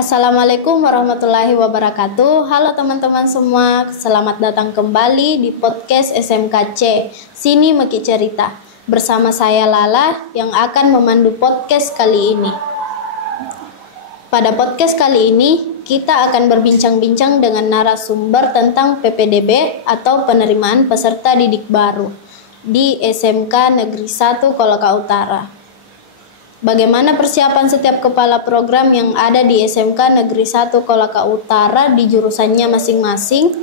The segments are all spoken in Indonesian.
Assalamualaikum warahmatullahi wabarakatuh. Halo teman-teman semua, selamat datang kembali di podcast SMKC Sini Meki Cerita. Bersama saya Lala yang akan memandu podcast kali ini. Pada podcast kali ini, kita akan berbincang-bincang dengan narasumber tentang PPDB atau penerimaan peserta didik baru di SMK Negeri 1 Kolaka Utara. Bagaimana persiapan setiap kepala program yang ada di SMK Negeri 1 Kolaka Utara di jurusannya masing-masing?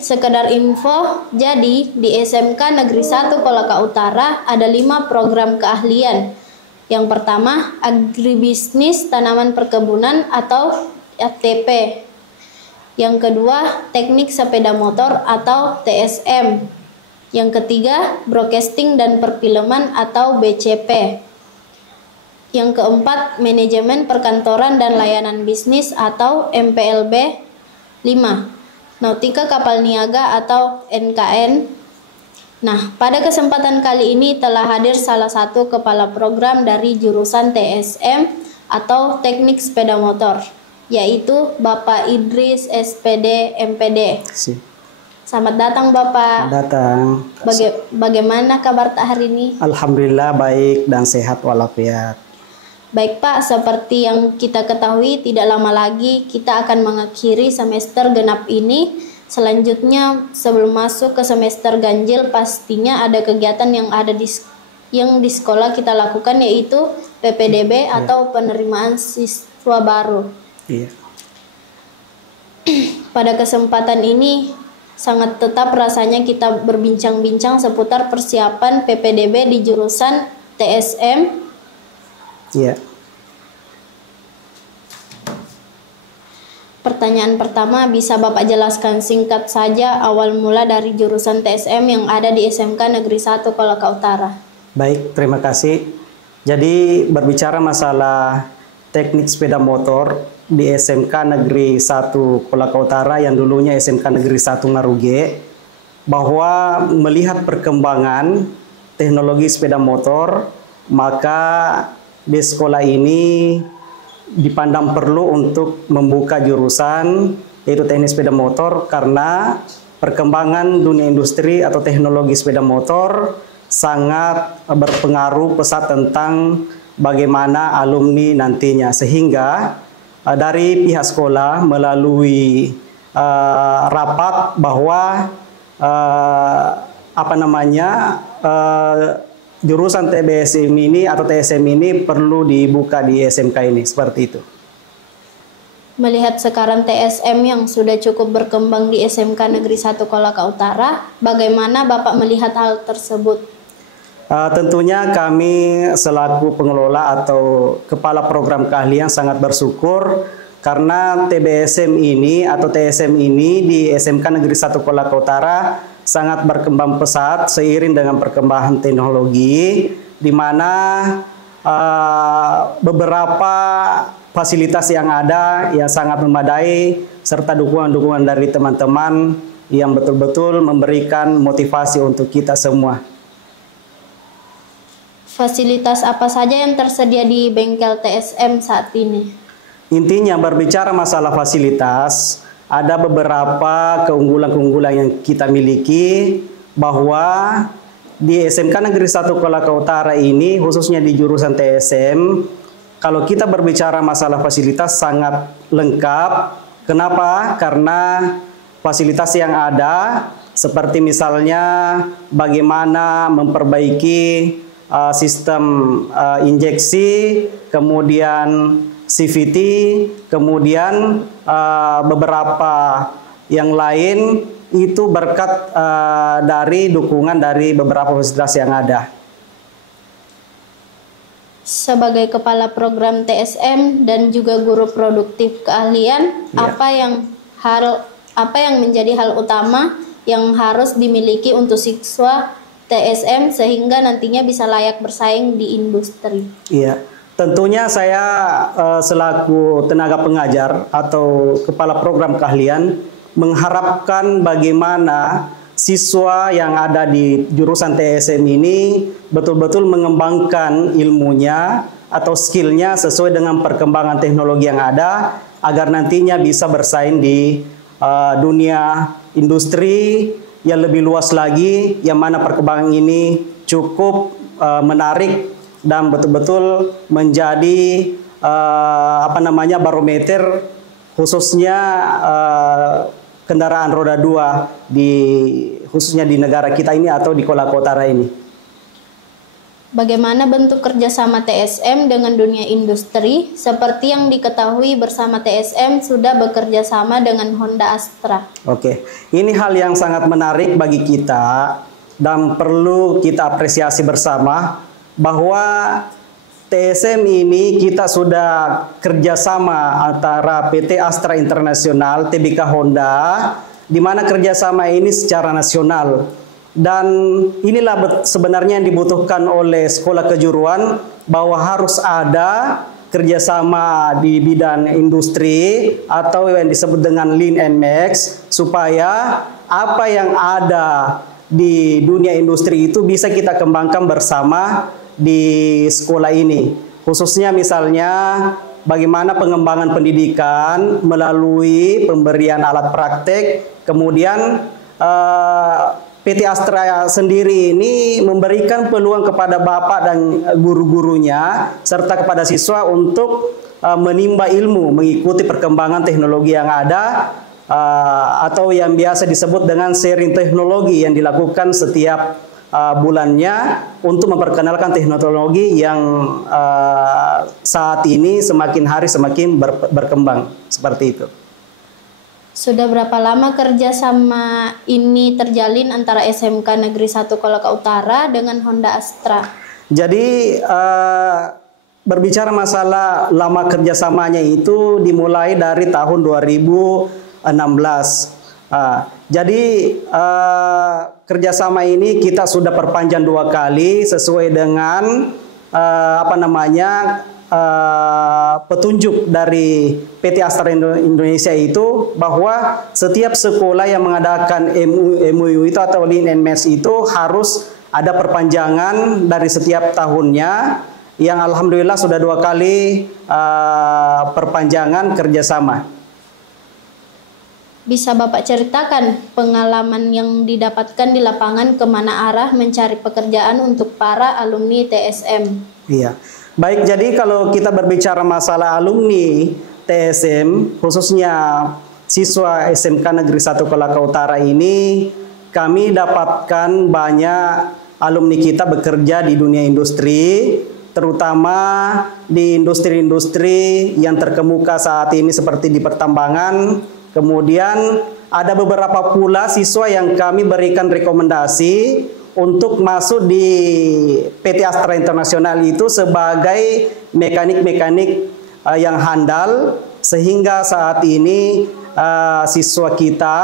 Sekedar info, jadi di SMK Negeri 1 Kolaka Utara ada 5 program keahlian. Yang pertama, agribisnis tanaman perkebunan atau ATP. Yang kedua, teknik sepeda motor atau TSM. Yang ketiga, broadcasting dan perfilman atau BCP. Yang keempat, manajemen perkantoran dan layanan bisnis atau MPLB. 5. Nautika kapal niaga atau NKN. Nah, pada kesempatan kali ini telah hadir salah satu kepala program dari jurusan TSM atau teknik sepeda motor, yaitu Bapak Idris SPD MPD. Selamat datang Bapak. Datang. Bagaimana kabar tak hari ini? Alhamdulillah baik dan sehat walafiat. Baik Pak, seperti yang kita ketahui tidak lama lagi kita akan mengakhiri semester genap ini. Selanjutnya sebelum masuk ke semester ganjil pastinya ada kegiatan yang di sekolah kita lakukan, yaitu PPDB atau penerimaan siswa baru. Iya. Pada kesempatan ini sangat tetap rasanya kita berbincang-bincang seputar persiapan PPDB di jurusan TSM. Iya. Pertanyaan pertama, bisa Bapak jelaskan singkat saja awal mula dari jurusan TSM yang ada di SMK Negeri 1 Kolaka Utara? Baik, terima kasih. Jadi berbicara masalah teknik sepeda motor di SMK Negeri 1 Kolaka Utara yang dulunya SMK Negeri 1 Ngaruge, bahwa melihat perkembangan teknologi sepeda motor, maka di sekolah ini dipandang perlu untuk membuka jurusan yaitu teknik sepeda motor, karena perkembangan dunia industri atau teknologi sepeda motor sangat berpengaruh pesat tentang bagaimana alumni nantinya, sehingga dari pihak sekolah melalui rapat bahwa jurusan TBSM ini atau TSM ini perlu dibuka di SMK ini, seperti itu. Melihat sekarang TSM yang sudah cukup berkembang di SMK Negeri 1 Kolaka Utara, bagaimana Bapak melihat hal tersebut? Tentunya kami selaku pengelola atau kepala program keahlian sangat bersyukur karena TBSM ini atau TSM ini di SMK Negeri 1 Kolaka Utara sangat berkembang pesat seiring dengan perkembangan teknologi, di mana beberapa fasilitas yang ada yang sangat memadai serta dukungan-dukungan dari teman-teman yang betul-betul memberikan motivasi untuk kita semua. Fasilitas apa saja yang tersedia di bengkel TSM saat ini? Intinya berbicara masalah fasilitas, ada beberapa keunggulan-keunggulan yang kita miliki, bahwa di SMK Negeri 1 Kolaka Utara ini, khususnya di jurusan TSM, kalau kita berbicara masalah fasilitas sangat lengkap. Kenapa? Karena fasilitas yang ada, seperti misalnya bagaimana memperbaiki sistem injeksi, kemudian CVT, kemudian beberapa yang lain itu berkat dari dukungan dari beberapa fasilitas yang ada. Sebagai kepala program TSM dan juga guru produktif keahlian, apa yang menjadi hal utama yang harus dimiliki untuk siswa TSM sehingga nantinya bisa layak bersaing di industri? Iya. Tentunya saya selaku tenaga pengajar atau kepala program keahlian mengharapkan bagaimana siswa yang ada di jurusan TSM ini betul-betul mengembangkan ilmunya atau skillnya sesuai dengan perkembangan teknologi yang ada agar nantinya bisa bersaing di dunia industri yang lebih luas lagi, yang mana perkembangan ini cukup menarik dan betul-betul menjadi barometer khususnya kendaraan roda 2 khususnya di negara kita ini atau di Kolaka Utara ini. Bagaimana bentuk kerjasama TSM dengan dunia industri? Seperti yang diketahui bersama TSM sudah bekerja sama dengan Honda Astra. Oke, ini hal yang sangat menarik bagi kita dan perlu kita apresiasi bersama bahwa TSM ini kita sudah kerjasama antara PT Astra Internasional, TBK Honda, di mana kerjasama ini secara nasional. Dan inilah sebenarnya yang dibutuhkan oleh sekolah kejuruan, bahwa harus ada kerjasama di bidang industri atau yang disebut dengan Lean and Max, supaya apa yang ada di dunia industri itu bisa kita kembangkan bersama di sekolah ini. Khususnya misalnya bagaimana pengembangan pendidikan melalui pemberian alat praktek, kemudian PT Astra sendiri ini memberikan peluang kepada bapak dan guru-gurunya serta kepada siswa untuk menimba ilmu, mengikuti perkembangan teknologi yang ada atau yang biasa disebut dengan sharing teknologi yang dilakukan setiap bulannya untuk memperkenalkan teknologi yang saat ini semakin hari semakin berkembang seperti itu. Sudah berapa lama kerjasama ini terjalin antara SMK Negeri 1 Kolaka Utara dengan Honda Astra? Jadi berbicara masalah lama kerjasamanya itu dimulai dari tahun 2016. Jadi kerjasama ini kita sudah perpanjang 2 kali sesuai dengan petunjuk dari PT Astra Indonesia itu, bahwa setiap sekolah yang mengadakan MOU itu atau Lean and Max itu harus ada perpanjangan dari setiap tahunnya, yang alhamdulillah sudah 2 kali perpanjangan kerjasama. Bisa Bapak ceritakan pengalaman yang didapatkan di lapangan, kemana arah mencari pekerjaan untuk para alumni TSM? Iya. Baik, jadi kalau kita berbicara masalah alumni TSM, khususnya siswa SMK Negeri 1 Kolaka Utara ini, kami dapatkan banyak alumni kita bekerja di dunia industri, terutama di industri-industri yang terkemuka saat ini seperti di pertambangan. Kemudian ada beberapa pula siswa yang kami berikan rekomendasi untuk masuk di PT Astra Internasional itu sebagai mekanik-mekanik yang handal, sehingga saat ini siswa kita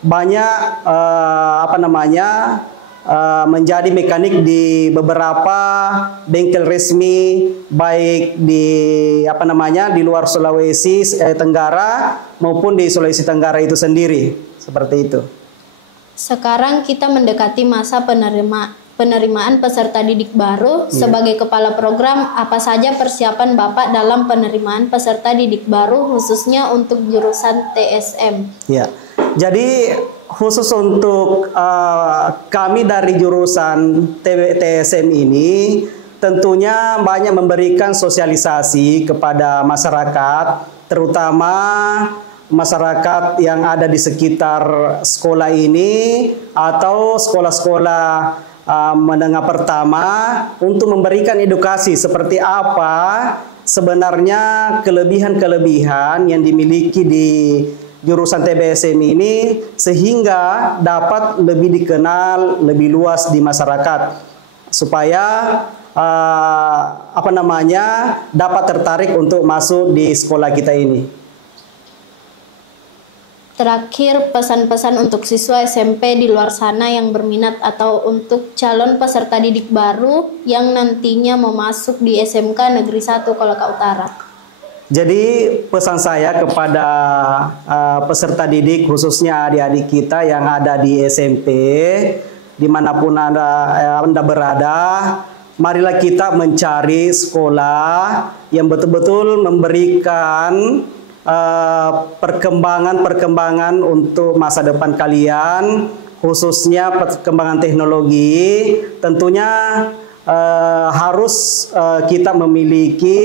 banyak menjadi mekanik di beberapa bengkel resmi, baik di di luar Sulawesi Tenggara maupun di Sulawesi Tenggara itu sendiri, seperti itu. Sekarang kita mendekati masa penerimaan peserta didik baru. Sebagai kepala program, apa saja persiapan Bapak dalam penerimaan peserta didik baru khususnya untuk jurusan TSM? Ya, jadi khusus untuk kami dari jurusan TSM ini tentunya banyak memberikan sosialisasi kepada masyarakat, terutama masyarakat yang ada di sekitar sekolah ini atau sekolah-sekolah menengah pertama, untuk memberikan edukasi seperti apa sebenarnya kelebihan-kelebihan yang dimiliki di jurusan TBSM ini, sehingga dapat lebih dikenal lebih luas di masyarakat, supaya dapat tertarik untuk masuk di sekolah kita ini. Terakhir, pesan-pesan untuk siswa SMP di luar sana yang berminat atau untuk calon peserta didik baru yang nantinya mau masuk di SMK Negeri 1 Kolaka Utara. Jadi pesan saya kepada peserta didik, khususnya adik-adik kita yang ada di SMP, dimanapun Anda berada, marilah kita mencari sekolah yang betul-betul memberikan perkembangan-perkembangan untuk masa depan kalian, khususnya perkembangan teknologi. Tentunya harus kita memiliki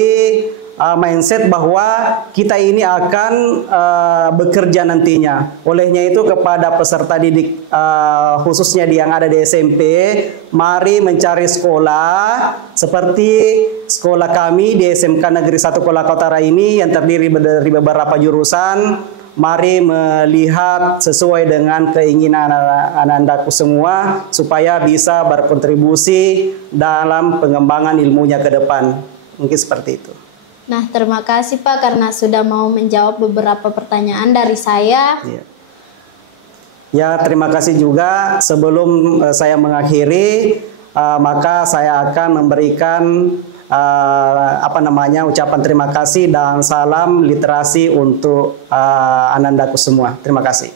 mindset bahwa kita ini akan bekerja nantinya. Olehnya itu kepada peserta didik khususnya yang ada di SMP, mari mencari sekolah seperti sekolah kami di SMK Negeri 1 Kolaka Utara ini yang terdiri dari beberapa jurusan. Mari melihat sesuai dengan keinginan anak-anakku semua supaya bisa berkontribusi dalam pengembangan ilmunya ke depan. Mungkin seperti itu. Nah, terima kasih Pak karena sudah mau menjawab beberapa pertanyaan dari saya. Ya, terima kasih juga. Sebelum saya mengakhiri, maka saya akan memberikan ucapan terima kasih dan salam literasi untuk anandaku semua. Terima kasih.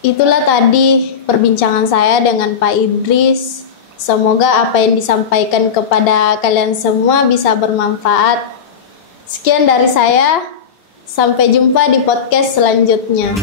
Itulah tadi perbincangan saya dengan Pak Idris. Semoga apa yang disampaikan kepada kalian semua bisa bermanfaat. Sekian dari saya. Sampai jumpa di podcast selanjutnya.